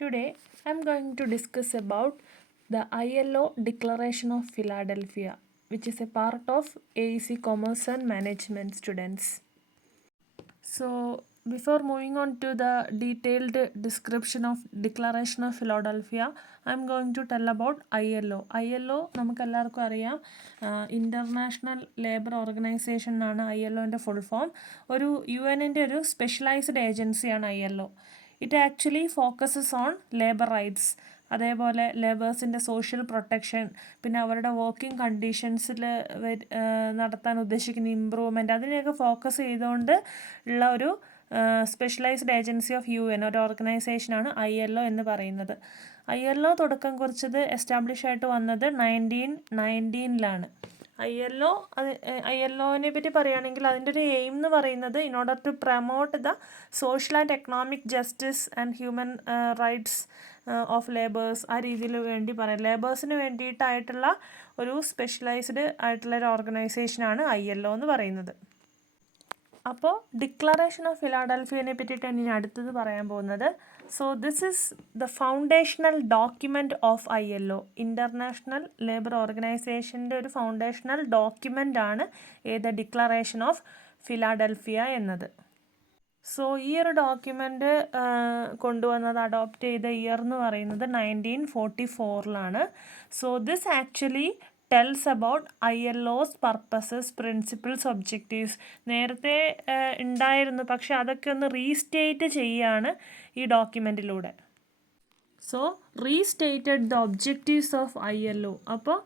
Today, I'm going to discuss about the ILO Declaration of Philadelphia, which is a part of AEC Commerce and Management students. So, before moving on to the detailed description of Declaration of Philadelphia, I'm going to tell about ILO. ILO നമുക്കെല്ലാവർക്കും അറിയാം, international labour organisation എന്നാണ് ILOൻ്റെ full form. ഒരു UN-ൻ്റെ ഒരു specialised ഏജൻസിയാണ് ILO. It actually focuses on labour rights, അതേപോലെ ലേബേഴ്സിൻ്റെ social protection, പിന്നെ അവരുടെ working കണ്ടീഷൻസിൽ നടത്താൻ ഉദ്ദേശിക്കുന്ന ഇമ്പ്രൂവ്മെൻറ്റ്, അതിനെയൊക്കെ ഫോക്കസ് ചെയ്തുകൊണ്ട് ഉള്ള ഒരു സ്പെഷ്യലൈസ്ഡ് ഏജൻസി ഓഫ് UN, ഒരു ഓർഗനൈസേഷനാണ് ILO എന്ന് പറയുന്നത്. ILO തുടക്കം കുറിച്ചത് എസ്റ്റാബ്ലിഷ് ആയിട്ട് വന്നത് 1919 ILOനെ പറ്റി പറയുകയാണെങ്കിൽ അതിൻ്റെ ഒരു എയിം എന്ന് പറയുന്നത് in order to promote the social and economic justice and human rights of labours, ആ രീതിയിൽ വേണ്ടി പറയാം. ലേബേഴ്സിന് വേണ്ടിയിട്ടായിട്ടുള്ള ഒരു സ്പെഷ്യലൈസ്ഡ് ആയിട്ടുള്ള ഒരു ഓർഗനൈസേഷനാണ് ILO എന്ന് പറയുന്നത്. അപ്പോൾ ഡിക്ലറേഷൻ ഓഫ് ഫിലാഡൽഫിയനെ പറ്റിയിട്ടാണ് ഇനി അടുത്തത് പറയാൻ പോകുന്നത്. So this is the foundational document of ILO, international labour ഓർഗനൈസേഷൻ്റെ ഒരു ഫൗണ്ടേഷണൽ ഡോക്യുമെൻ്റ് ആണ് ഏത് ഡിക്ലറേഷൻ ഓഫ് ഫിലാഡൽഫിയ എന്നത്. സോ ഈ ഒരു ഡോക്യുമെൻ്റ് കൊണ്ടുവന്നത്, അഡോപ്റ്റ് ചെയ്ത ഇയർ എന്ന് പറയുന്നത് 1944. So this actually tells about ILO's purposes, principles, objectives. നേരത്തെ ഉണ്ടായിരുന്നു, പക്ഷെ അതൊക്കെ ഒന്ന് റീസ്റ്റേറ്റ് ചെയ്യാണ് ഈ ഡോക്യുമെൻറ്റിലൂടെ. So restated the objectives of ILO. അപ്പോൾ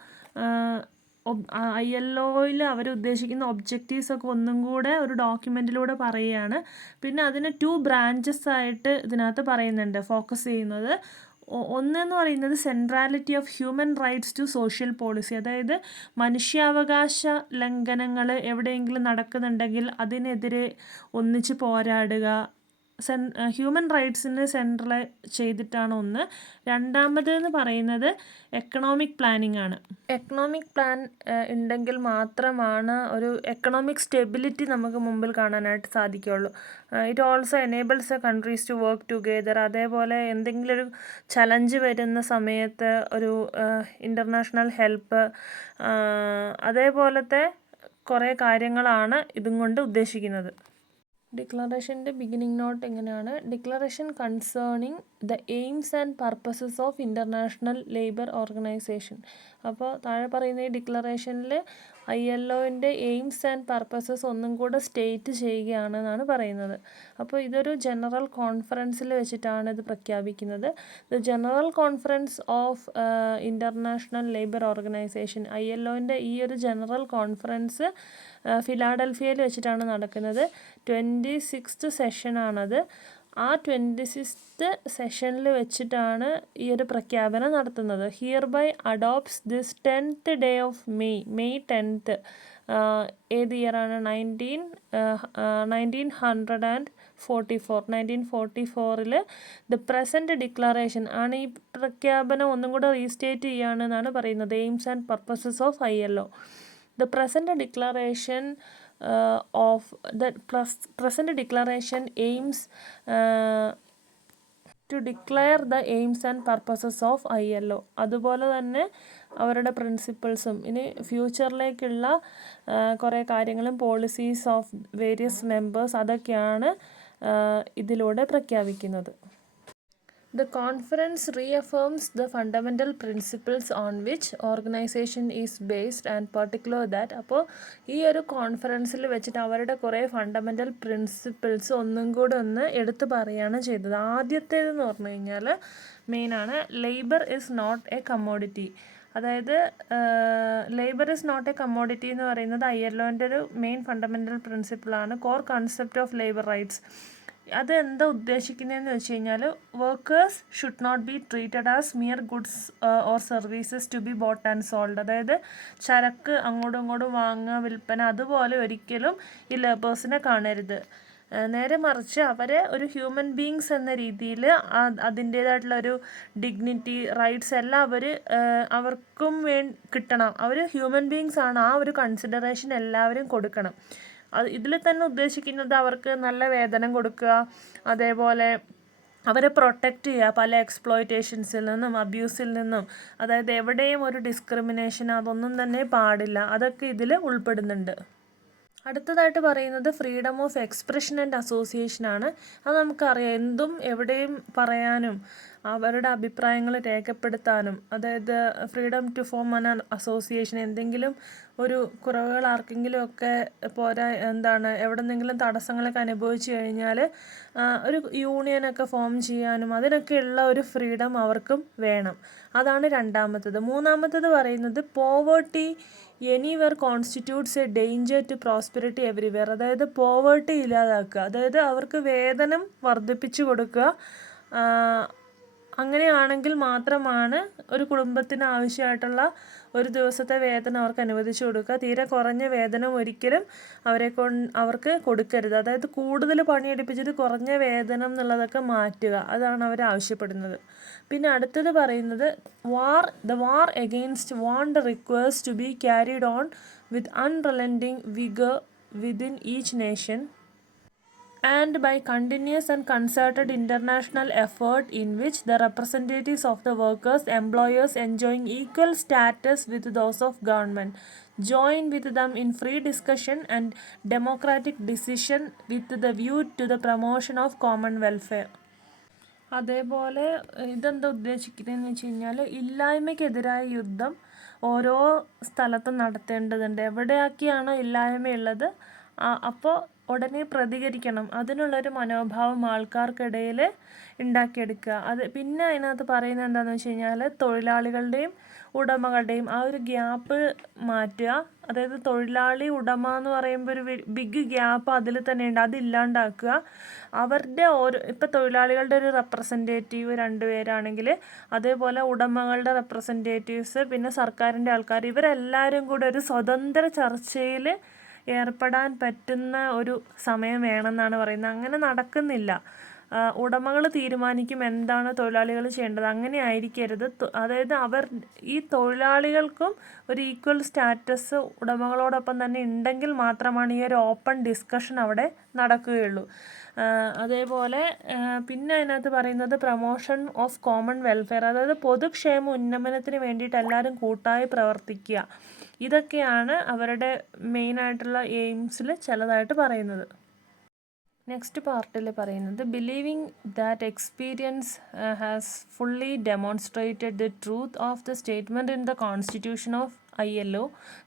ILOയിൽ അവർ ഉദ്ദേശിക്കുന്ന ഒബ്ജക്റ്റീവ്സ് ഒക്കെ ഒന്നും കൂടെ ഒരു ഡോക്യുമെൻറ്റിലൂടെ പറയുകയാണ്. പിന്നെ അതിന് 2 ബ്രാഞ്ചസ് ആയിട്ട് ഇതിനകത്ത് പറയുന്നുണ്ട്, ഫോക്കസ് ചെയ്യുന്നത്. ഒന്നെന്ന് പറയുന്നത് centrality of human rights to social policy, അതായത് മനുഷ്യാവകാശ ലംഘനങ്ങൾ എവിടെയെങ്കിലും നടക്കുന്നുണ്ടെങ്കിൽ അതിനെതിരെ ഒന്നിച്ച് പോരാടുക, ഹ്യൂമൻ റൈറ്റ്സിന് സെൻട്രൽ ചെയ്തിട്ടാണ് ഒന്ന്. രണ്ടാമതെന്ന് പറയുന്നത് എക്കണോമിക് പ്ലാനിങ് ആണ്. എക്കണോമിക് പ്ലാൻ ഉണ്ടെങ്കിൽ മാത്രമാണ് ഒരു എക്കണോമിക് സ്റ്റെബിലിറ്റി നമുക്ക് മുമ്പിൽ കാണാനായിട്ട് സാധിക്കുകയുള്ളൂ. It also enables a countries to work together. അതേപോലെ എന്തെങ്കിലും ഒരു ചലഞ്ച് വരുന്ന സമയത്ത് ഒരു ഇൻ്റർനാഷണൽ ഹെൽപ്പ്, അതേപോലത്തെ കുറേ കാര്യങ്ങളാണ് ഇതും കൊണ്ട് ഉദ്ദേശിക്കുന്നത്. ഡിക്ലറേഷൻ്റെ ബിഗിനിങ് നോട്ട് എങ്ങനെയാണ്? Declaration concerning the AIIMS and purposes of international labour organisation. അപ്പോൾ താഴെ പറയുന്ന ഈ ഡിക്ലറേഷനിൽ ILOൻ്റെ എയിംസ് ആൻഡ് പർപ്പസസ് ഒന്നും കൂടെ സ്റ്റേറ്റ് ചെയ്യുകയാണെന്നാണ് പറയുന്നത്. അപ്പോൾ ഇതൊരു ജനറൽ കോൺഫറൻസിൽ വെച്ചിട്ടാണ് ഇത് പ്രഖ്യാപിക്കുന്നത്. The general conference of international labour organisation, ILOൻ്റെ ഈ ഒരു ജനറൽ കോൺഫറൻസ് ഫിലാഡൽഫിയയിൽ വെച്ചിട്ടാണ് നടക്കുന്നത്. 26th സെഷനാണത്. ആ 26th സെഷനിൽ വെച്ചിട്ടാണ് ഈ ഒരു പ്രഖ്യാപനം നടത്തുന്നത്. Hereby adopts this 10th day of May 10th. ഏത് ഇയറാണ്? 1944 ദ പ്രസൻറ്റ് ഡിക്ലറേഷൻ ആണ്. ഈ പ്രഖ്യാപനം ഒന്നും കൂടെ റീസ്റ്റേറ്റ് ചെയ്യുകയാണെന്നാണ് പറയുന്നത്. AIIMS and purposes of ILO. The present declaration aims to declare the aims and purposes of ILO. അതുപോലെ തന്നെ അവരുടെ പ്രിൻസിപ്പിൾസും ഇനി ഫ്യൂച്ചറിലേക്കുള്ള കുറേ കാര്യങ്ങളും പോളിസീസ് ഓഫ് വേരിയസ് മെമ്പേഴ്സ്, അതൊക്കെയാണ് ഇതിലൂടെ പ്രഖ്യാപിക്കുന്നത്. The conference reaffirms the fundamental principles on which organization is based and particular that. അപ്പോൾ ഈ ഒരു കോൺഫറൻസിൽ വെച്ചിട്ട് അവരുടെ കുറേ ഫണ്ടമെൻ്റൽ പ്രിൻസിപ്പിൾസ് ഒന്നും കൂടെ ഒന്ന് എടുത്തു പറയുകയാണ് ചെയ്തത്. ആദ്യത്തേതെന്ന് പറഞ്ഞു കഴിഞ്ഞാൽ മെയിനാണ് labour is not a commodity. അതായത് labour is not a commodity എന്ന് പറയുന്നത് ILOൻ്റെ ഒരു മെയിൻ ഫണ്ടമെൻ്റൽ പ്രിൻസിപ്പിളാണ്. Core concept of labour rights. അത് എന്താ ഉദ്ദേശിക്കുന്നതെന്ന് വെച്ച് കഴിഞ്ഞാൽ workers should not be treated as mere goods or services to be bought and sold. അതായത് ചരക്ക് അങ്ങോട്ടും ഇങ്ങോട്ടും വാങ്ങുക, വിൽപ്പന, അതുപോലെ ഒരിക്കലും ഈ ലേബേഴ്സിനെ കാണരുത്. നേരെ മറിച്ച് അവരെ ഒരു ഹ്യൂമൻ ബീങ്സ് എന്ന രീതിയിൽ അതിൻ്റേതായിട്ടുള്ള ഒരു ഡിഗ്നിറ്റി, റൈറ്റ്സ് എല്ലാം അവർക്കും കിട്ടണം. അവർ ഹ്യൂമൻ ബീങ്സ് ആണ്, ആ ഒരു കൺസിഡറേഷൻ എല്ലാവരും കൊടുക്കണം. ഇതിൽ തന്നെ ഉദ്ദേശിക്കുന്നത് അവർക്ക് നല്ല വേതനം കൊടുക്കുക, അതേപോലെ അവരെ പ്രൊട്ടക്റ്റ് ചെയ്യുക പല എക്സ്പ്ലോയിറ്റേഷൻസിൽ നിന്നും അബ്യൂസിൽ നിന്നും. അതായത് എവിടെയും ഒരു ഡിസ്ക്രിമിനേഷൻ അതൊന്നും തന്നെ പാടില്ല. അതൊക്കെ ഇതിൽ ഉൾപ്പെടുന്നുണ്ട്. അടുത്തതായിട്ട് പറയുന്നത് ഫ്രീഡം ഓഫ് എക്സ്പ്രഷൻ ആൻഡ് അസോസിയേഷനാണ്. അത് നമുക്കറിയാം, എന്തും എവിടെയും പറയാനും അവരുടെ അഭിപ്രായങ്ങൾ രേഖപ്പെടുത്താനും, അതായത് freedom to form an association. എന്തെങ്കിലും ഒരു കുറവുകൾ ആർക്കെങ്കിലും ഒക്കെ പോരാ എവിടെന്നെങ്കിലും തടസ്സങ്ങളൊക്കെ അനുഭവിച്ചു കഴിഞ്ഞാൽ ഒരു യൂണിയനൊക്കെ ഫോം ചെയ്യാനും അതിനൊക്കെയുള്ള ഒരു ഫ്രീഡം അവർക്കും വേണം. അതാണ് രണ്ടാമത്തത്. മൂന്നാമത്തത് പറയുന്നത് poverty anywhere constitutes a danger to prosperity everywhere. അതായത് പോവേർട്ടി ഇല്ലാതാക്കുക, അതായത് അവർക്ക് വേതനം വർദ്ധിപ്പിച്ചു കൊടുക്കുക. അങ്ങനെയാണെങ്കിൽ മാത്രമാണ് ഒരു കുടുംബത്തിന് ആവശ്യമായിട്ടുള്ള ഒരു ദിവസത്തെ വേതനം അവർക്ക് അനുവദിച്ചു കൊടുക്കുക. തീരെ കുറഞ്ഞ വേതനം ഒരിക്കലും അവർക്ക് കൊടുക്കരുത്. അതായത് കൂടുതൽ പണിയെടുപ്പിച്ചിട്ട് കുറഞ്ഞ വേതനം എന്നുള്ളതൊക്കെ മാറ്റുക. അതാണ് അവർ ആവശ്യപ്പെടുന്നത്. പിന്നെ അടുത്തത് പറയുന്നത് the war against want requires to be carried on with unrelenting vigour within each nation and by continuous and concerted international effort in which the representatives of the workers, employers enjoying equal status with those of government, join with them in free discussion and democratic decision with the view to the promotion of common welfare. അതേപോലെ ഇതെന്താ ഉദ്ദേശിക്കുന്നതെന്ന് വെച്ച് കഴിഞ്ഞാൽ ഇല്ലായ്മയ്ക്കെതിരായ യുദ്ധം ഓരോ സ്ഥലത്തും നടത്തേണ്ടതുണ്ട്. എവിടെയൊക്കെയാണോ ഇല്ലായ്മയുള്ളത് അപ്പോൾ ഉടനെ പ്രതികരിക്കണം. അതിനുള്ളൊരു മനോഭാവം ആൾക്കാർക്കിടയിൽ ഉണ്ടാക്കിയെടുക്കുക. പിന്നെ അതിനകത്ത് പറയുന്നത് എന്താണെന്ന് വെച്ച് കഴിഞ്ഞാൽ തൊഴിലാളികളുടെയും ഉടമകളുടെയും ആ ഒരു ഗ്യാപ്പ് മാറ്റുക. അതായത് തൊഴിലാളി ഉടമ എന്ന് പറയുമ്പോൾ ഒരു ബിഗ് ഗ്യാപ്പ് അതിൽ തന്നെ ഉണ്ട്, അതില്ലാണ്ടാക്കുക. അവരുടെ ഇപ്പോൾ തൊഴിലാളികളുടെ ഒരു റെപ്രസെൻറ്റേറ്റീവ് 2 പേരാണെങ്കിൽ അതേപോലെ ഉടമകളുടെ റെപ്രസെൻറ്റേറ്റീവ്സ് പിന്നെ സർക്കാരിൻ്റെ ആൾക്കാർ ഇവരെല്ലാവരും കൂടെ ഒരു സ്വതന്ത്ര ചർച്ചയിൽ ഏർപ്പെടാൻ പറ്റുന്ന ഒരു സമയം വേണമെന്നാണ് പറയുന്നത്. അങ്ങനെ നടക്കുന്നില്ല. ഉടമകൾ തീരുമാനിക്കും എന്താണ് തൊഴിലാളികൾ ചെയ്യേണ്ടത്. അങ്ങനെ ആയിരിക്കരുത്. അതായത് ഈ തൊഴിലാളികൾക്കും ഒരു ഈക്വൽ സ്റ്റാറ്റസ് ഉടമകളോടൊപ്പം തന്നെ ഉണ്ടെങ്കിൽ മാത്രമാണ് ഈ ഒരു ഓപ്പൺ ഡിസ്കഷൻ അവിടെ നടക്കുകയുള്ളൂ. അതേപോലെ പിന്നെ അതിനകത്ത് പറയുന്നത് പ്രൊമോഷൻ ഓഫ് കോമൺ വെൽഫെയർ, അതായത് പൊതുക്ഷേമ ഉന്നമനത്തിന് വേണ്ടിയിട്ട് എല്ലാവരും കൂട്ടായി പ്രവർത്തിക്കുക. ഇതൊക്കെയാണ് അവരുടെ മെയിനായിട്ടുള്ള എയിംസിൽ ചിലതായിട്ട് പറയുന്നത്. നെക്സ്റ്റ് പാർട്ടിൽ പറയുന്നത് believing that experience has fully demonstrated the truth of the statement in the constitution of ILO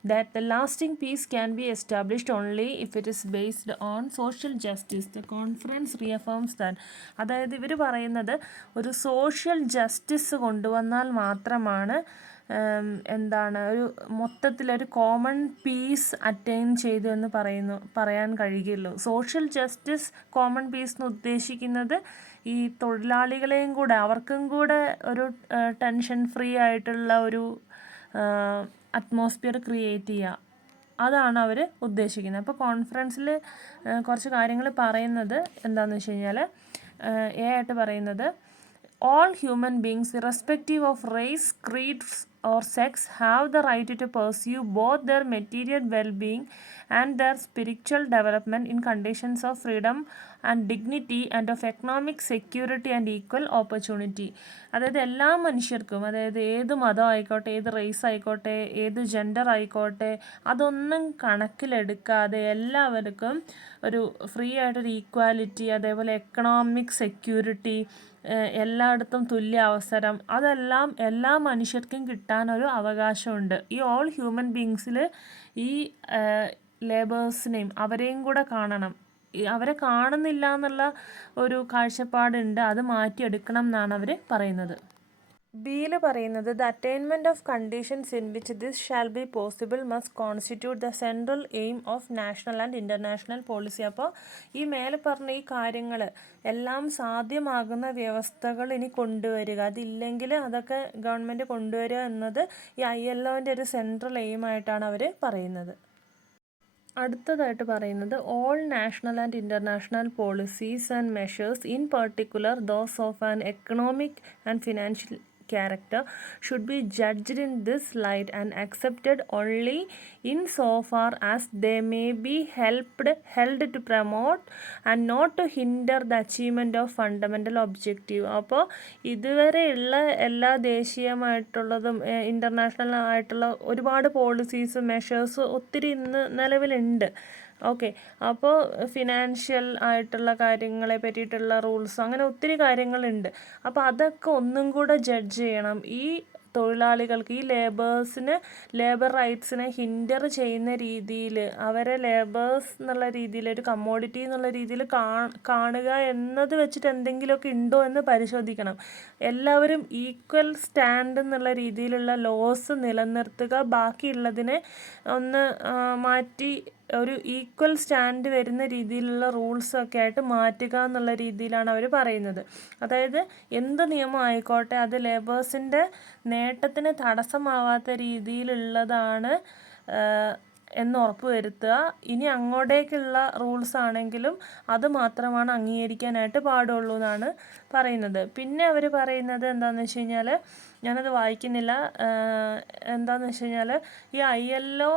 that the lasting peace can be established only if it is based on social justice. The conference reaffirms that. അതായത് ഇവർ പറയുന്നത് ഒരു social justice കൊണ്ടുവന്നാൽ മാത്രമാണ് ഒരു മൊത്തത്തിലൊരു common piece attain ചെയ്തു എന്ന് പറയാൻ കഴിയുള്ളൂ. സോഷ്യൽ ജസ്റ്റിസ്, കോമൺ പീസ് എന്ന് ഉദ്ദേശിക്കുന്നത് ഈ തൊഴിലാളികളെയും കൂടെ അവർക്കും കൂടെ ഒരു ടെൻഷൻ ഫ്രീ ആയിട്ടുള്ള ഒരു അറ്റ്മോസ്ഫിയർ ക്രിയേറ്റ് ചെയ്യുക. അതാണ് അവർ ഉദ്ദേശിക്കുന്നത്. അപ്പോൾ കോൺഫറൻസിൽ കുറച്ച് കാര്യങ്ങൾ പറയുന്നത് എന്താണെന്ന് വെച്ച് കഴിഞ്ഞാൽ ആയിട്ട് പറയുന്നത് all human beings irrespective of race, creed or sex have the right to pursue both their material well-being and their spiritual development in conditions of freedom and dignity and of economic security and equal opportunity. അതായത് എല്ലാ മനുഷ്യർക്കും, അതായത് ഏത് മതം ആയിക്കോട്ടെ, ഏത് raise ആയിക്കോട്ടെ, ഏത് ജെൻഡർ ആയിക്കോട്ടെ, അതൊന്നും കണക്കിലെടുക്കാതെ എല്ലാവർക്കും ഒരു ഫ്രീ ആയിട്ടൊരു ഈക്വാലിറ്റി, അതേപോലെ എക്കണോമിക് സെക്യൂരിറ്റി, എല്ലായിടത്തും തുല്യ അവസരം, അതെല്ലാം എല്ലാ മനുഷ്യർക്കും കിട്ടാനൊരു അവകാശമുണ്ട്. ഈ ഓൾ ഹ്യൂമൻ ബീങ്സിൽ ഈ ലേബേഴ്സിനെയും അവരെയും കൂടെ കാണണം. അവരെ കാണുന്നില്ല എന്നുള്ള ഒരു കാഴ്ചപ്പാടുണ്ട്, അത് മാറ്റിയെടുക്കണം എന്നാണ് അവർ പറയുന്നത്. ബിയിൽ പറയുന്നത് the attainment of conditions in which this shall be possible must constitute the central aim of national and international policy. അപ്പോൾ ഈ മേലെ പറഞ്ഞ ഈ കാര്യങ്ങൾ എല്ലാം സാധ്യമാകുന്ന വ്യവസ്ഥകൾ ഇനി കൊണ്ടുവരിക, അതില്ലെങ്കിൽ അതൊക്കെ ഗവൺമെൻറ് കൊണ്ടുവരിക എന്നത് ഈ ILOൻ്റെ ഒരു സെൻട്രൽ എയിമായിട്ടാണ് അവർ പറയുന്നത്. അടുത്തതായിട്ട് പറയുന്നത് all national and international policies and measures in particular those of an economic and financial character should be judged in this light and accepted only in so far as they may be held to promote and not to hinder the achievement of fundamental objective. അപ്പോൾ ഇതുവരെയുള്ള എല്ലാ ദേശീയമായിട്ടുള്ളതും international ആയിട്ടുള്ള ഒരുപാട് പോളിസീസും മെഷേഴ്സും ഒത്തിരി ഇന്ന് നിലവിലുണ്ട്. Okay, അപ്പോൾ financial ആയിട്ടുള്ള കാര്യങ്ങളെ പറ്റിയിട്ടുള്ള റൂൾസ് അങ്ങനെ ഒത്തിരി കാര്യങ്ങളുണ്ട്. അപ്പോൾ അതൊക്കെ ഒന്നും കൂടെ ജഡ്ജ് ചെയ്യണം. ഈ തൊഴിലാളികൾക്ക്, ഈ ലേബർ റൈറ്റ്സിനെ ഹിൻഡർ ചെയ്യുന്ന രീതിയിൽ, അവരെ ലേബേഴ്സ് എന്നുള്ള രീതിയിൽ, ഒരു കമ്മോഡിറ്റി എന്നുള്ള രീതിയിൽ കാണുക എന്നത് വെച്ചിട്ട് എന്തെങ്കിലുമൊക്കെ ഉണ്ടോ എന്ന് പരിശോധിക്കണം. എല്ലാവരും ഈക്വൽ സ്റ്റാൻഡ് എന്നുള്ള രീതിയിലുള്ള ലോസ് നിലനിർത്തുക, ബാക്കിയുള്ളതിനെ ഒന്ന് മാറ്റി ഒരു ഈക്വൽ സ്റ്റാൻഡ് വരുന്ന രീതിയിലുള്ള റൂൾസൊക്കെ ആയിട്ട് മാറ്റുക എന്നുള്ള രീതിയിലാണ് അവർ പറയുന്നത്. അതായത് എന്ത് നിയമം ആയിക്കോട്ടെ അത് ലേബേഴ്സിൻ്റെ നേട്ടത്തിന് തടസ്സമാവാത്ത രീതിയിലുള്ളതാണ് എന്ന് ഉറപ്പ് വരുത്തുക. ഇനി അങ്ങോട്ടേക്കുള്ള റൂൾസ് ആണെങ്കിലും അത് മാത്രമാണ് അംഗീകരിക്കാനായിട്ട് പാടുള്ളൂ എന്നാണ് പറയുന്നത്. പിന്നെ അവർ പറയുന്നത് എന്താണെന്ന് വെച്ച് കഴിഞ്ഞാൽ, ഞാനത് വായിക്കുന്നില്ല, എന്താണെന്ന് വെച്ച് കഴിഞ്ഞാൽ ഈ ILO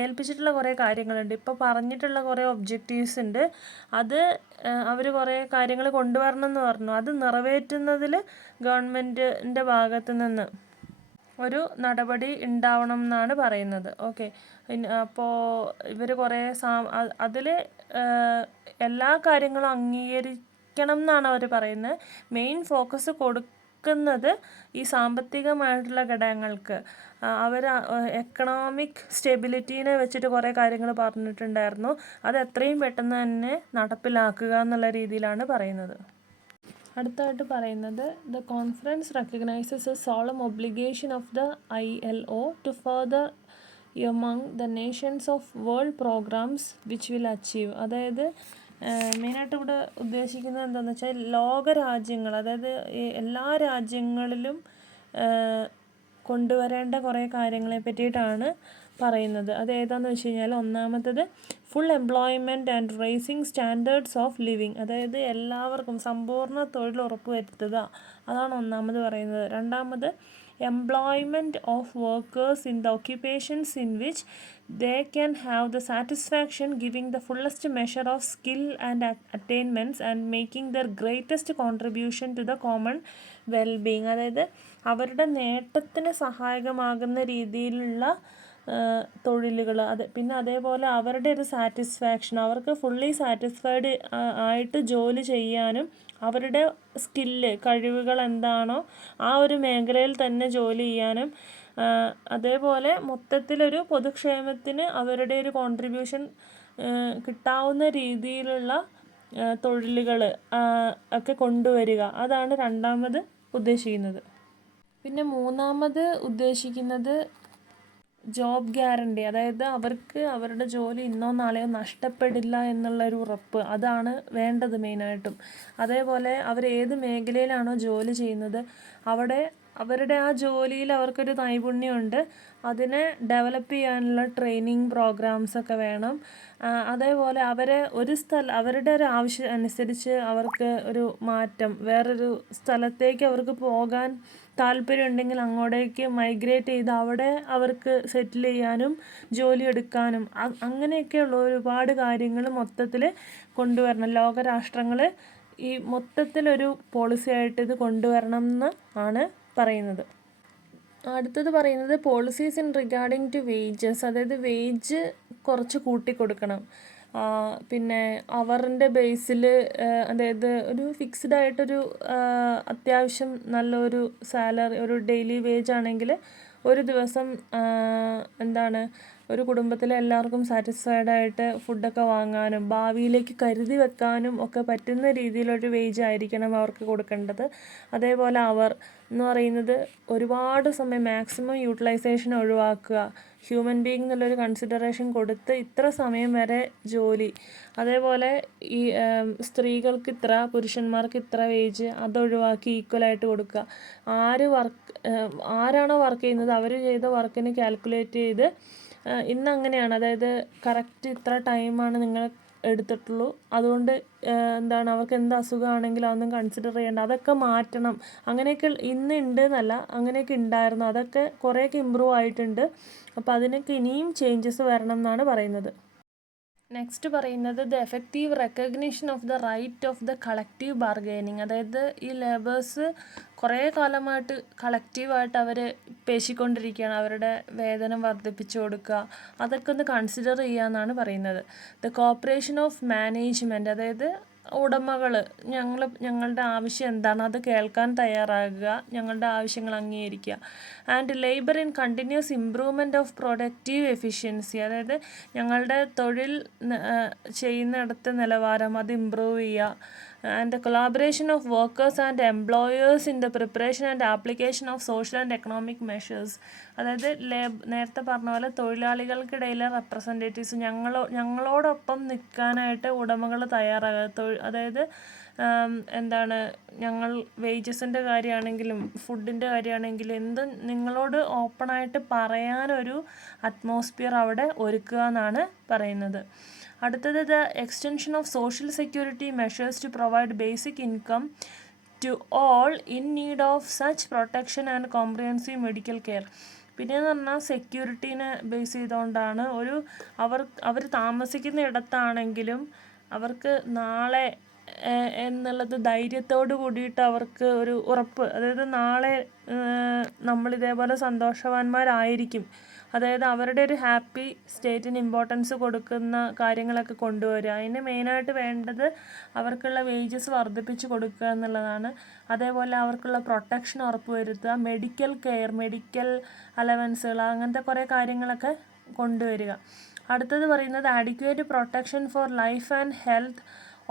ഏൽപ്പിച്ചിട്ടുള്ള കുറേ കാര്യങ്ങളുണ്ട്. ഇപ്പോൾ പറഞ്ഞിട്ടുള്ള കുറേ ഒബ്ജക്റ്റീവ്സ് ഉണ്ട്. അത് അവർ കുറേ കാര്യങ്ങൾ കൊണ്ടുവരണം എന്ന് പറഞ്ഞു. അത് നിറവേറ്റുന്നതിൽ ഗവൺമെൻറ്റിൻ്റെ ഭാഗത്ത് നിന്ന് ഒരു നടപടി ഉണ്ടാവണം എന്നാണ് പറയുന്നത്. ഓക്കെ, അപ്പോൾ ഇവർ കുറേ അതിൽ എല്ലാ കാര്യങ്ങളും അംഗീകരിക്കണം എന്നാണ് അവർ പറയുന്നത്. മെയിൻ ഫോക്കസ് കൊടുക്കുന്നത് ഈ സാമ്പത്തികമായിട്ടുള്ള ഘടകങ്ങൾക്ക്. അവർ എക്കണോമിക് സ്റ്റെബിലിറ്റീനെ വെച്ചിട്ട് കുറേ കാര്യങ്ങൾ പറഞ്ഞിട്ടുണ്ടായിരുന്നു. അത് എത്രയും പെട്ടെന്ന് തന്നെ നടപ്പിലാക്കുക എന്നുള്ള രീതിയിലാണ് പറയുന്നത്. അടുത്തായിട്ട് പറയുന്നത്, the conference recognises a solemn obligation of the ILO to further among the nations of world programmes which will achieve. അതായത് മെയിനായിട്ട് ഇവിടെ ഉദ്ദേശിക്കുന്നത് എന്താണെന്ന് വെച്ചാൽ ലോകരാജ്യങ്ങൾ, അതായത് എല്ലാ രാജ്യങ്ങളിലും കൊണ്ടുവരേണ്ട കുറേ കാര്യങ്ങളെ പറ്റിയിട്ടാണ് പറയുന്നത്. അത് ഏതാണെന്ന് വെച്ച് കഴിഞ്ഞാൽ, ഒന്നാമത്തത് full employment and raising standards of living, അതായത് എല്ലാവർക്കും സമ്പൂർണ്ണ തൊഴിൽ ഉറപ്പുവരുത്തുക, അതാണ് ഒന്നാമത് പറയുന്നത്. രണ്ടാമത് employment of workers in the occupations in which they can have the satisfaction giving the fullest measure of skill and attainments and making their greatest contribution to the common well-being. അതായത് അവരുടെ നേട്ടത്തിന് സഹായകമാകുന്ന രീതിയിലുള്ള തൊഴിലുകൾ. പിന്നെ അതേപോലെ അവരുടെ ഒരു സാറ്റിസ്ഫാക്ഷൻ, അവർക്ക് ഫുള്ളി സാറ്റിസ്ഫൈഡ് ആയിട്ട് ജോലി ചെയ്യാനും അവരുടെ സ്കില്ല്, കഴിവുകൾ എന്താണോ ആ ഒരു മേഖലയിൽ തന്നെ ജോലി ചെയ്യാനും, അതേപോലെ മൊത്തത്തിലൊരു പൊതുക്ഷേമത്തിന് അവരുടെ ഒരു കോൺട്രിബ്യൂഷൻ കിട്ടാവുന്ന രീതിയിലുള്ള തൊഴിലുകൾ ഒക്കെ കൊണ്ടുവരിക, അതാണ് രണ്ടാമത് ഉദ്ദേശിക്കുന്നത്. പിന്നെ മൂന്നാമത് ഉദ്ദേശിക്കുന്നത് ജോബ് ഗ്യാരണ്ടി, അതായത് അവർക്ക് അവരുടെ ജോലി ഇന്നോ നാളെയോ നഷ്ടപ്പെടില്ല എന്നുള്ളൊരു ഉറപ്പ്, അതാണ് വേണ്ടത് മെയിനായിട്ടും. അതേപോലെ അവർ ഏത് മേഖലയിലാണോ ജോലി ചെയ്യുന്നത് അവിടെ അവരുടെ ആ ജോലിയിൽ അവർക്കൊരു നൈപുണ്യമുണ്ട്, അതിനെ ഡെവലപ്പ് ചെയ്യാനുള്ള ട്രെയിനിങ് പ്രോഗ്രാംസൊക്കെ വേണം. അതേപോലെ അവരുടെ ഒരു ആവശ്യം അനുസരിച്ച് അവർക്ക് ഒരു മാറ്റം, വേറൊരു സ്ഥലത്തേക്ക് അവർക്ക് പോകാൻ താല്പര്യമുണ്ടെങ്കിൽ അങ്ങോട്ടേക്ക് മൈഗ്രേറ്റ് ചെയ്ത് അവിടെ അവർക്ക് സെറ്റിൽ ചെയ്യാനും ജോലി എടുക്കാനും അങ്ങനെയൊക്കെയുള്ള ഒരുപാട് കാര്യങ്ങൾ മൊത്തത്തിൽ കൊണ്ടുവരണം. ലോകരാഷ്ട്രങ്ങൾ ഈ മൊത്തത്തിലൊരു പോളിസി ആയിട്ട് ഇത് കൊണ്ടുവരണം എന്ന് ആണ് പറയുന്നത്. അടുത്തത് പറയുന്നത് policies in regarding to wages, അതായത് വേജ് കുറച്ച് കൂട്ടിക്കൊടുക്കണം. പിന്നെ അവറിൻ്റെ ബേസിൽ, അതായത് ഒരു ഫിക്സ്ഡ് ആയിട്ടൊരു അത്യാവശ്യം നല്ലൊരു സാലറി, ഒരു ഡെയിലി വേജ് ആണെങ്കിൽ ഒരു ദിവസം ഒരു കുടുംബത്തിലെ എല്ലാവർക്കും സാറ്റിസ്ഫൈഡ് ആയിട്ട് ഫുഡൊക്കെ വാങ്ങാനും ഭാവിയിലേക്ക് കരുതി വെക്കാനും ഒക്കെ പറ്റുന്ന രീതിയിലൊരു വേജ് ആയിരിക്കണം അവർക്ക് കൊടുക്കേണ്ടത്. അതേപോലെ അവർ എന്ന് പറയുന്നത് ഒരുപാട് സമയം മാക്സിമം യൂട്ടിലൈസേഷൻ ഒഴിവാക്കുക, ഹ്യൂമൻ ബീയിങ് എന്നുള്ളൊരു കൺസിഡറേഷൻ കൊടുത്ത് ഇത്ര സമയം വരെ ജോലി. അതേപോലെ ഈ സ്ത്രീകൾക്ക് ഇത്ര, പുരുഷന്മാർക്ക് ഇത്ര വേജ്, അതൊഴിവാക്കി ഈക്വലായിട്ട് കൊടുക്കുക. ആരാണോ വർക്ക് ചെയ്യുന്നത് അവർ ചെയ്ത വർക്കിന് കാൽക്കുലേറ്റ് ചെയ്ത് ഇന്നങ്ങനെയാണ്, അതായത് കറക്റ്റ് ഇത്ര ടൈമാണ് നിങ്ങൾ എടുത്തിട്ടുള്ളൂ. അതുകൊണ്ട് എന്താണ് അവർക്ക് എന്ത് അസുഖമാണെങ്കിലും അതൊന്നും കൺസിഡർ ചെയ്യേണ്ട, അതൊക്കെ മാറ്റണം. അങ്ങനെയൊക്കെ ഇന്ന് ഉണ്ട് എന്നല്ല, അങ്ങനെയൊക്കെ ഉണ്ടായിരുന്നു. അതൊക്കെ കുറേയൊക്കെ ഇമ്പ്രൂവ് ആയിട്ടുണ്ട്. അപ്പോൾ അതിനൊക്കെ ഇനിയും ചേഞ്ചസ് വരണം എന്നാണ് പറയുന്നത്. നെക്സ്റ്റ് പറയുന്നത് the effective recognition of the right of the collective bargaining. അതായത് ഈ ലേബേഴ്സ് കുറേ കാലമായിട്ട് കളക്റ്റീവായിട്ട് അവർ പേശിക്കൊണ്ടിരിക്കുകയാണ്, അവരുടെ വേതനം വർദ്ധിപ്പിച്ചു കൊടുക്കുക, അതൊക്കെ ഒന്ന് കൺസിഡർ ചെയ്യുക എന്നാണ് പറയുന്നത്. ദ കോപ്പറേഷൻ ഓഫ് മാനേജ്മെൻറ്റ്, അതായത് ഉടമകൾ ഞങ്ങളുടെ ആവശ്യം എന്താണ് അത് കേൾക്കാൻ തയ്യാറാകുക, ഞങ്ങളുടെ ആവശ്യങ്ങൾ അംഗീകരിക്കുക. And labour in continuous improvement of productive efficiency, അതായത് ഞങ്ങളുടെ തൊഴിൽ ചെയ്യുന്നിടത്തെ നിലവാരം അത് ഇമ്പ്രൂവ് ചെയ്യുക. And collaboration of workers and employers in the preparation and application of social and economic measures. അതായത് നേരത്തെ പറഞ്ഞ പോലെ തൊഴിലാളികൾക്കിടയിലെ റെപ്രസെൻറ്റേറ്റീവ്സ് ഞങ്ങളോടൊപ്പം നിൽക്കാനായിട്ട് ഉടമകൾ തയ്യാറാകുക. അതായത് എന്താണ് ഞങ്ങൾ വേജസിൻ്റെ കാര്യമാണെങ്കിലും ഫുഡിൻ്റെ കാര്യമാണെങ്കിലും എന്തും നിങ്ങളോട് ഓപ്പണായിട്ട് പറയാനൊരു അറ്റ്മോസ്ഫിയർ അവിടെ ഒരുക്കുക എന്നാണ് പറയുന്നത്. അടുത്തത് the extension of social security measures to provide basic income to all in need of such protection and comprehensive medical care. പിന്നെയെന്ന് പറഞ്ഞാൽ സെക്യൂരിറ്റീനെ ബേസ് ചെയ്തുകൊണ്ടാണ് അവർ താമസിക്കുന്ന ഇടത്താണെങ്കിലും അവർക്ക് നാളെ എന്നുള്ളത് ധൈര്യത്തോട് കൂടിയിട്ട് അവർക്ക് ഒരു ഉറപ്പ്, അതായത് നാളെ നമ്മളിതേപോലെ സന്തോഷവാന്മാരായിരിക്കും, അതായത് അവരുടെ ഒരു ഹാപ്പി സ്റ്റേറ്റിന് ഇമ്പോർട്ടൻസ് കൊടുക്കുന്ന കാര്യങ്ങളൊക്കെ കൊണ്ടുവരിക. അതിന് മെയിനായിട്ട് വേണ്ടത് അവർക്കുള്ള വേജസ് വർദ്ധിപ്പിച്ച് കൊടുക്കുക എന്നുള്ളതാണ്. അതേപോലെ അവർക്കുള്ള പ്രൊട്ടക്ഷൻ ഉറപ്പുവരുത്തുക, മെഡിക്കൽ കെയർ, മെഡിക്കൽ അലവൻസുകൾ, അങ്ങനത്തെ കുറേ കാര്യങ്ങളൊക്കെ കൊണ്ടുവരിക. അടുത്തത് പറയുന്നത് adequate protection four life and health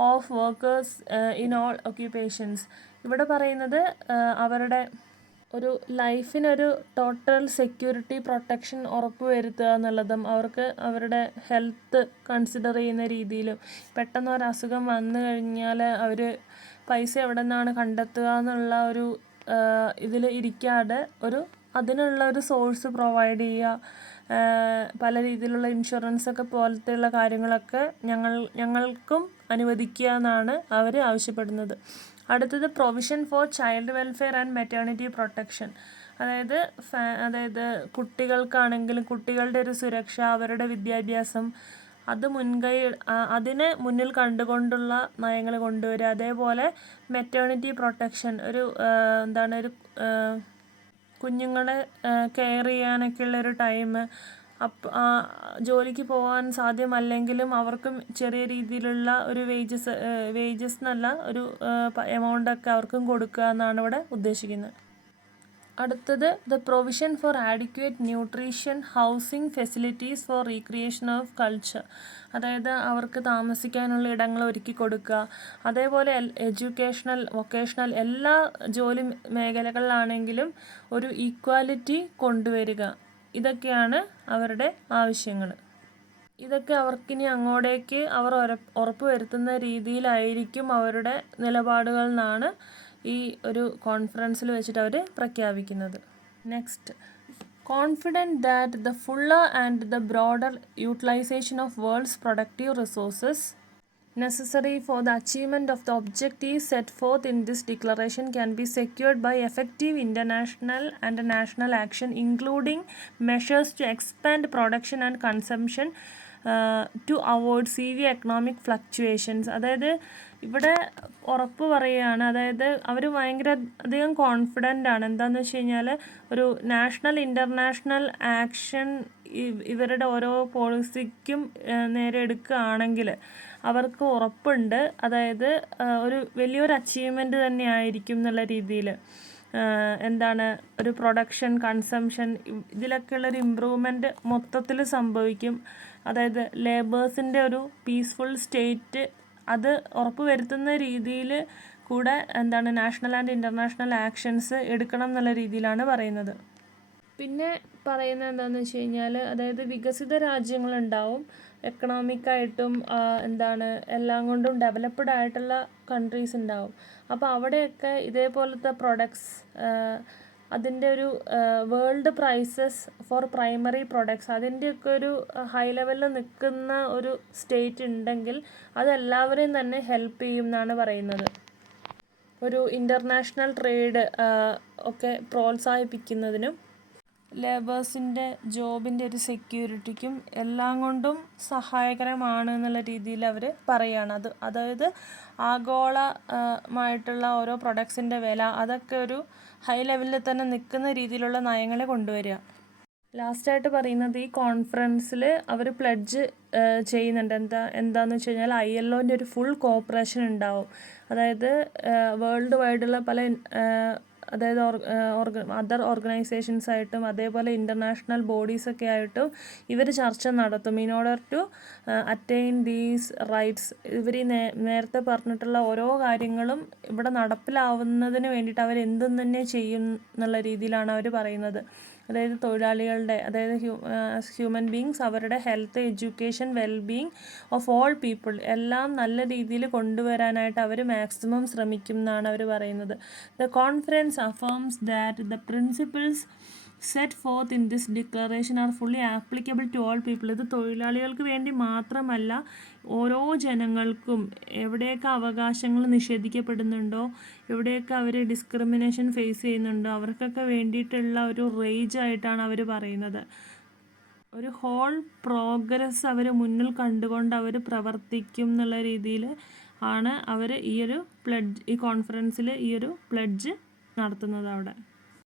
of workers in all occupations. ഇവിടെ പറയുന്നത് അവരുടെ ഒരു ലൈഫിനൊരു ടോട്ടൽ സെക്യൂരിറ്റി പ്രൊട്ടക്ഷൻ ഉറപ്പ് വരുത്തുക എന്നുള്ളതും അവർക്ക് അവരുടെ ഹെൽത്ത് കൺസിഡർ ചെയ്യുന്ന രീതിയിലും പെട്ടെന്ന് ഒരു അസുഖം വന്നു കഴിഞ്ഞാൽ അവർ പൈസ എവിടെ നിന്നാണ് കണ്ടെത്തുക എന്നുള്ള ഒരു ഇതിൽ ഇരിക്കാതെ അതിനുള്ള ഒരു സോഴ്സ് പ്രൊവൈഡ് ചെയ്യുക. പല രീതിയിലുള്ള ഇൻഷുറൻസൊക്കെ പോലത്തെയുള്ള കാര്യങ്ങളൊക്കെ ഞങ്ങൾക്കും അനുവദിക്കുക എന്നാണ് അവർ ആവശ്യപ്പെടുന്നത്. അടുത്തത് provision for child welfare and maternity protection. അതായത് കുട്ടികൾക്കാണെങ്കിലും കുട്ടികളുടെ ഒരു സുരക്ഷ, അവരുടെ വിദ്യാഭ്യാസം അതിനെ മുന്നിൽ കണ്ടുകൊണ്ടുള്ള നയങ്ങൾ കൊണ്ടുവരിക. അതേപോലെ മെറ്റേണിറ്റി പ്രൊട്ടക്ഷൻ, ഒരു കുഞ്ഞുങ്ങളെ കെയർ ചെയ്യാനൊക്കെയുള്ളൊരു ടൈം, ജോലിക്ക് പോകാൻ സാധ്യമല്ലെങ്കിലും അവർക്കും ചെറിയ രീതിയിലുള്ള ഒരു വേജസ് എന്നല്ല ഒരു എമൗണ്ടൊക്കെ അവർക്കും കൊടുക്കുക എന്നാണ് ഇവിടെ ഉദ്ദേശിക്കുന്നത്. അടുത്തത് the provision for adequate nutrition, housing facilities for recreation of culture. അതായത് അവർക്ക് താമസിക്കാനുള്ള ഇടങ്ങൾ ഒരുക്കി കൊടുക്കുക. അതേപോലെ എഡ്യൂക്കേഷണൽ, വൊക്കേഷണൽ എല്ലാ ജോലി മേഖലകളിലാണെങ്കിലും ഒരു ഈക്വാലിറ്റി കൊണ്ടുവരിക. ഇതൊക്കെയാണ് അവരുടെ ആവശ്യങ്ങൾ. ഇതൊക്കെ അവർക്കിനി അങ്ങോട്ടേക്ക് അവർ ഉറപ്പ് വരുത്തുന്ന രീതിയിലായിരിക്കും അവരുടെ നിലപാടുകൾ എന്നാണ് ഈ ഒരു കോൺഫറൻസിൽ വെച്ചിട്ട് അവർ പ്രഖ്യാപിക്കുന്നത്. Next, confident that the fuller and the broader utilisation of world's productive resources necessary for the achievement of the objectives set forth in this declaration can be secured by effective international and national action, including measures to expand production and consumption to avoid severe economic fluctuations. അതായത് ഇവിടെ ഉറപ്പ് പറയുകയാണ്, അതായത് അവർ ഭയങ്കര അധികം confident ആണ്. എന്താണെന്ന് വെച്ച് കഴിഞ്ഞാൽ ഒരു നാഷണൽ ഇൻ്റർനാഷണൽ ആക്ഷൻ ഇവരുടെ ഓരോ പോളിസിക്കും നേരെ എടുക്കുകയാണെങ്കിൽ അവർക്ക് ഉറപ്പുണ്ട്, അതായത് ഒരു വലിയൊരു അച്ചീവ്മെൻറ്റ് തന്നെ ആയിരിക്കും എന്നുള്ള രീതിയിൽ. ഒരു പ്രൊഡക്ഷൻ, കൺസംഷൻ ഇതിലൊക്കെയുള്ളൊരു ഇമ്പ്രൂവ്മെൻറ്റ് മൊത്തത്തിൽ സംഭവിക്കും. അതായത് ലേബേഴ്സിൻ്റെ ഒരു പീസ്ഫുൾ സ്റ്റേറ്റ് അത് ഉറപ്പ് വരുത്തുന്ന രീതിയിൽ കൂടെ നാഷണൽ ആൻഡ് ഇൻ്റർനാഷണൽ ആക്ഷൻസ് എടുക്കണം എന്നുള്ള രീതിയിലാണ് പറയുന്നത്. പിന്നെ പറയുന്നത് എന്താണെന്ന് വെച്ച് കഴിഞ്ഞാൽ, അതായത് വികസിത രാജ്യങ്ങളുണ്ടാവും, എക്കണോമിക്കായിട്ടും എല്ലാം കൊണ്ടും ഡെവലപ്ഡ് ആയിട്ടുള്ള കൺട്രീസ് ഉണ്ടാവും. അപ്പോൾ അവിടെയൊക്കെ ഇതേപോലത്തെ പ്രൊഡക്ട്സ് അതിൻ്റെ ഒരു world prices for primary products അതിൻ്റെയൊക്കെ ഒരു ഹൈ ലെവലിൽ നിൽക്കുന്ന ഒരു സ്റ്റേറ്റ് ഉണ്ടെങ്കിൽ അതെല്ലാവരെയും തന്നെ ഹെൽപ്പ് ചെയ്യും എന്നാണ് പറയുന്നത്. ഒരു ഇൻ്റർനാഷണൽ ട്രേഡ് ഒക്കെ പ്രോത്സാഹിപ്പിക്കുന്നതിനും ലേബേഴ്സിൻ്റെ ജോബിൻ്റെ ഒരു സെക്യൂരിറ്റിക്കും എല്ലാം കൊണ്ടും സഹായകരമാണ് എന്നുള്ള രീതിയിൽ അവർ പറയുകയാണ്. അതായത് ആഗോളമായിട്ടുള്ള ഓരോ പ്രൊഡക്ട്സിൻ്റെ വില അതൊക്കെ ഒരു ഹൈ ലെവലിൽ തന്നെ നിൽക്കുന്ന രീതിയിലുള്ള നയങ്ങളെ കൊണ്ടുവരിക. ലാസ്റ്റായിട്ട് പറയുന്നത് ഈ കോൺഫറൻസിൽ അവർ പ്ലെഡ്ജ് ചെയ്യുന്നുണ്ട്. എന്താണെന്ന് വെച്ച് കഴിഞ്ഞാൽ ILOൻ്റെ ഒരു ഫുൾ കോപ്പറേഷൻ ഉണ്ടാവും. അതായത് വേൾഡ് വൈഡുള്ള പല അതായത് അതർ ഓർഗനൈസേഷൻസായിട്ടും അതേപോലെ ഇൻ്റർനാഷണൽ ബോഡീസൊക്കെ ആയിട്ടും ഇവർ ചർച്ച നടത്തും. In order to attain these rights. ഇവർ ഈ നേരത്തെ പറഞ്ഞിട്ടുള്ള ഓരോ കാര്യങ്ങളും ഇവിടെ നടപ്പിലാവുന്നതിന് വേണ്ടിയിട്ട് അവർ എന്തും തന്നെ ചെയ്യും എന്നുള്ള രീതിയിലാണ് അവർ പറയുന്നത്. അതായത് തൊഴിലാളികളുടെ ഹ്യൂമൻ ബീങ്സ് അവരുടെ health, education, wellbeing of all people എല്ലാം നല്ല രീതിയിൽ കൊണ്ടുവരാനായിട്ട് അവർ മാക്സിമം ശ്രമിക്കും എന്നാണ് അവർ പറയുന്നത്. The conference affirms that the principles set forth in this declaration are fully applicable to all people. ഇത് തൊഴിലാളികൾക്ക് വേണ്ടി മാത്രമല്ല ഓരോ ജനങ്ങൾക്കും എവിടെയൊക്കെ അവകാശങ്ങൾ നിഷേധിക്കപ്പെടുന്നുണ്ടോ, എവിടെയൊക്കെ അവർ ഡിസ്ക്രിമിനേഷൻ ഫേസ് ചെയ്യുന്നുണ്ടോ അവർക്കൊക്കെ വേണ്ടിയിട്ടുള്ള ഒരു റേജ് ആയിട്ടാണ് അവർ പറയുന്നത്. ഒരു ഹോൾ പ്രോഗ്രസ് അവർ മുന്നിൽ കണ്ടുകൊണ്ട് അവർ പ്രവർത്തിക്കും എന്നുള്ള രീതിയിൽ ആണ് അവർ ഈ കോൺഫറൻസിൽ ഈ ഒരു പ്ലെഡ്ജ് നടത്തുന്നത് അവിടെ.